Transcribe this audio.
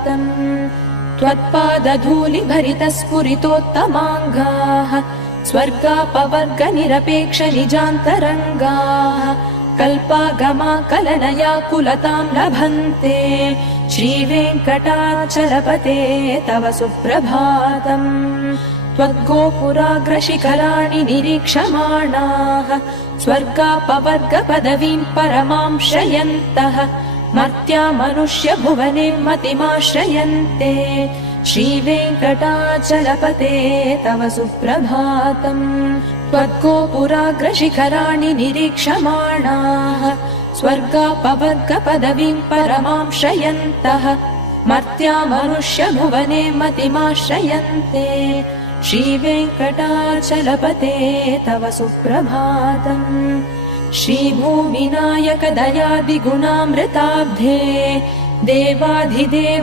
सुप्रभातम् त्वत्पादधूलिभरितस्फुरितोत्तमाङ्गाः स्वर्गापवर्गनिरपेक्ष निजान्तरङ्गाः कल्पागमाकलनया कुलताम् लभन्ते श्रीवेङ्कटाचलपते तव सुप्रभातम् त्वद्गोपुराग्रशिखराणि निरीक्षमाणाः स्वर्गापवर्गपदवीम् परमाम् श्रयन्तः मर्त्या मनुष्यभुवने मतिमाश्रयन्ते श्रीवेङ्कटाचलपते तव सुप्रभातम् त्वद्गोपुराग्रशिखराणि निरीक्षमाणाः स्वर्गापवर्गपदवीम् परमाम् श्रयन्तः मर्त्या मनुष्यभुवने मतिमाश्रयन्ते श्रीवेङ्कटाचलपते तव सुप्रभातम् श्रीभूविनायक दयादिगुणामृताब्धे देवाधिदेव